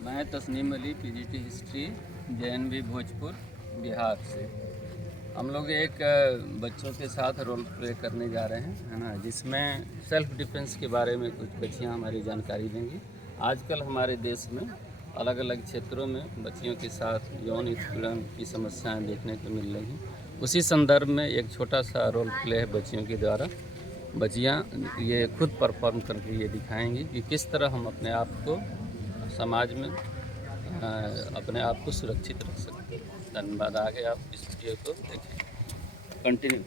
मैं Tasneem Ali PGT history JNV Bhojpur Bihar से। हम लोग एक बच्चों के साथ रोल प्ले करने जा रहे हैं, है ना, जिसमें सेल्फ डिफेंस के बारे में कुछ बच्चियां हमारी जानकारी देंगी। आजकल हमारे देश में अलग अलग क्षेत्रों में बच्चियों के साथ यौन उत्पीड़न की समस्याएं देखने को मिल रही। उसी संदर्भ में एक छोटा सा रोल प्ले है बच्चियों के द्वारा। बच्चियाँ ये खुद परफॉर्म करके ये दिखाएंगी कि किस तरह हम अपने आप को समाज में अपने आप को सुरक्षित रख सकते हैं। धन्यवाद। आगे आप इस वीडियो को देखें। Continue.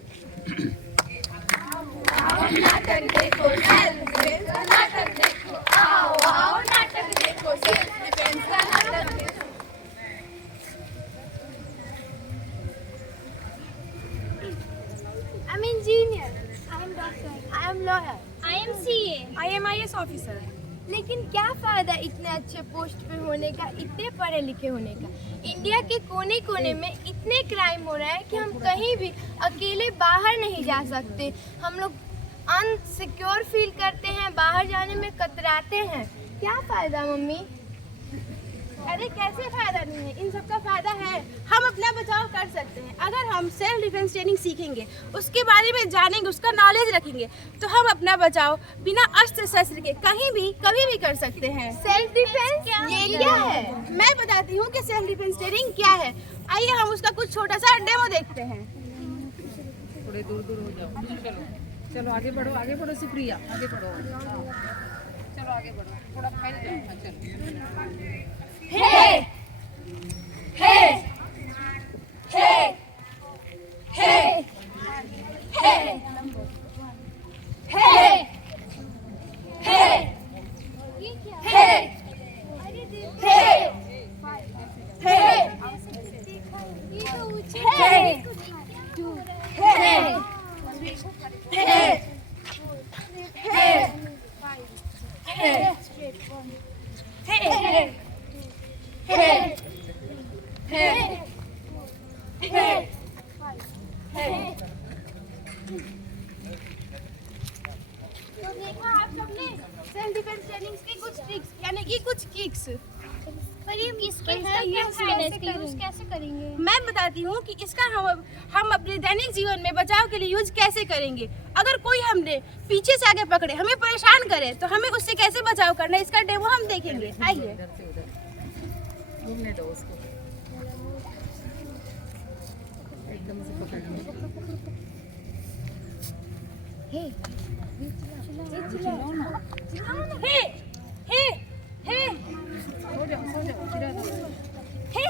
I'm engineer. I am doctor. I am lawyer. I am CA. I am IS officer. लेकिन क्या फायदा इतने अच्छे पोस्ट पे होने का, इतने पढ़े लिखे होने का। इंडिया के कोने कोने में इतने क्राइम हो रहा है कि हम कहीं भी अकेले बाहर नहीं जा सकते। हम लोग अनसिक्योर फील करते हैं, बाहर जाने में कतराते हैं। क्या फायदा मम्मी? अरे कैसे फायदा नहीं है, इन सब का फायदा है। हम अपना बचाव कर सकते हैं अगर हम सेल्फ डिफेंस ट्रेनिंग सीखेंगे, उसके बारे में जानेंगे, उसका नॉलेज रखेंगे, तो हम अपना बचाव बिना अस्त्र शस्त्र के कहीं भी कभी भी कर सकते हैं। सेल्फ डिफेंस ये क्या है? मैं बताती हूँ कि सेल्फ डिफेंस ट्रेनिंग क्या है। आइए हम उसका कुछ छोटा सा डेमो देखते हैं। थोड़े दूर दूर हो जाओ। चलो चलो आगे बढ़ो सुप्रिया, आगे बढ़ो। चलो आगे बढ़ो, थोड़ा फैल जाओ। चलो हे हे हे हे हे हे हे तो देखा आप सबने सेल्फ डिफेंस ट्रेनिंग की कुछ ट्रिक्स, यानी कि कुछ किक्स। पर ये इसके हैं, क्या फायदा है इसका यूज कैसे करेंगे? मैं बताती हूँ कि इसका हम अपने दैनिक जीवन में बचाव के लिए यूज कैसे करेंगे। अगर कोई हमने पीछे से आगे पकड़े, हमें परेशान करे, तो हमें उससे कैसे बचाव करना है, इसका डेमो हम देखेंगे। आइए घूमने दो उसको, एकदम से पकड़ लो। हे हे हे सो जाओ गिरा दो। हे।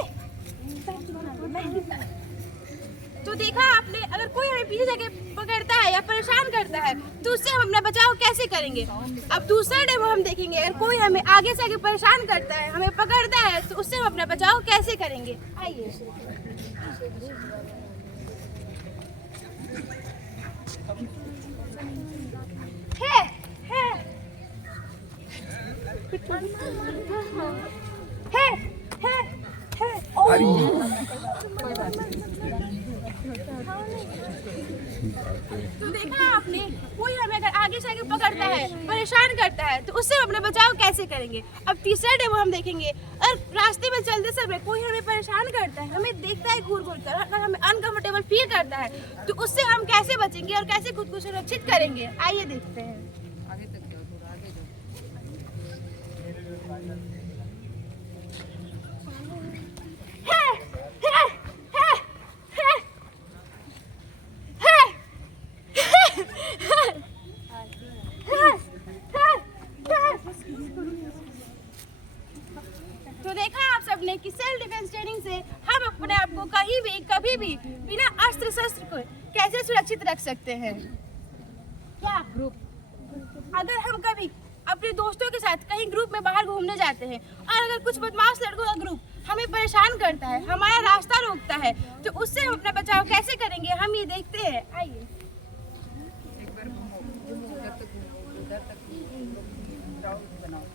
तो देखा आपने, अगर कोई हमें पीछे जाके पकड़ता है या परेशान करता है, तो उससे हम अपना बचाव कैसे करेंगे। अब दूसरा डेमो हम देखेंगे। अगर कोई हमें आगे से आगे परेशान करता है, हमें पकड़ता है, तो उससे हम अपना बचाव कैसे करेंगे। आइए हे हे हे हे हे तो देखा आपने, कोई हमें अगर आगे से आगे पकड़ता है, परेशान करता है, तो उससे हम अपना बचाव कैसे करेंगे। अब तीसरा डेमो हम देखेंगे। और रास्ते में चलते समय कोई हमें परेशान करता है, हमें देखता है घूर घूर कर, अगर हमें अनकंफर्टेबल फील करता है, तो उससे हम कैसे बचेंगे और कैसे खुद को सुरक्षित करेंगे। आइए देखते हैं। आगे तक जाओ, थोड़ा आगे जाओ। तो देखा आप सबने कि सेल्फ डिफेंस ट्रेनिंग से हम अपने आप को कहीं भी कभी भी बिना अस्त्र शस्त्र को कैसे सुरक्षित रख सकते हैं। क्या अगर हम कभी अपने दोस्तों के साथ कहीं ग्रुप में बाहर घूमने जाते हैं, और अगर कुछ बदमाश लड़कों का ग्रुप हमें परेशान करता है, हमारा रास्ता रोकता है, तो उससे हम अपना बचाव कैसे करेंगे, हम ये देखते हैं। आइए एक बार घूमो, उधर तक राउंड बनाओ।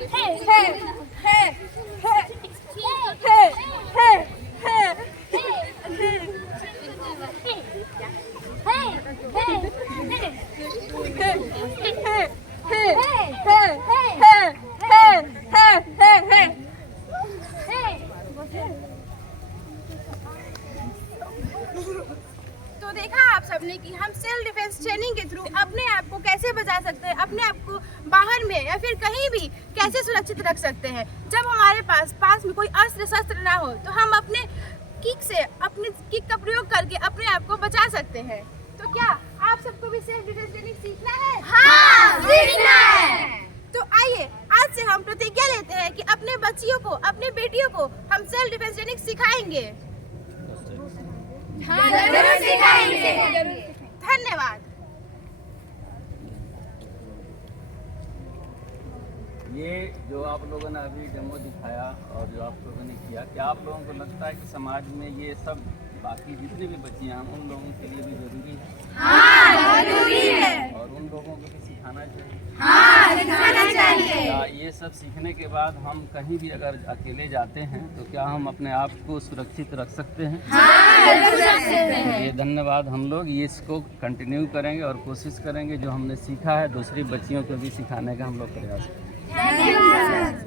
तो देखा आप सबने कि हम सेल्फ डिफेंस ट्रेनिंग के थ्रू अपने आप को कैसे बचा सकते हैं, अपने आप को बाहर में या फिर कहीं भी कैसे सुरक्षित रख सकते हैं। जब हमारे पास में कोई अस्त्र शस्त्र ना हो तो हम अपने अपने किक का प्रयोग करके अपने आप को बचा सकते हैं। तो क्या आप सबको भी सेल्फ डिफेंस ट्रेनिंग सीखना है? हाँ, सीखना है। तो आइए आज से हम प्रतिज्ञा लेते हैं कि अपने बच्चियों को, अपने बेटियों को हम सेल्फ डिफेंस ट्रेनिंग सिखाएंगे। हाँ, जरूर सिखाएंगे। धन्यवाद। ये जो आप लोगों ने अभी डेमो दिखाया और जो आप लोगों ने किया, क्या आप लोगों को लगता है कि समाज में ये सब बाकी जितने भी बच्चियां हैं उन लोगों के लिए भी जरूरी है? हाँ, जरूरी है। और उन लोगों को भी सिखाना चाहिए? हाँ, सिखाना चाहिए। क्या ये सब सीखने के बाद हम कहीं भी अगर अकेले जाते हैं तो क्या हम अपने आप को सुरक्षित रख सकते हैं? हाँ, जरूर रख सकते हैं। ये धन्यवाद। हम लोग ये इसको कंटिन्यू करेंगे और कोशिश करेंगे जो हमने सीखा है दूसरी बच्चियों को भी सिखाने का हम लोग प्रयास करेंगे। धन्यवाद।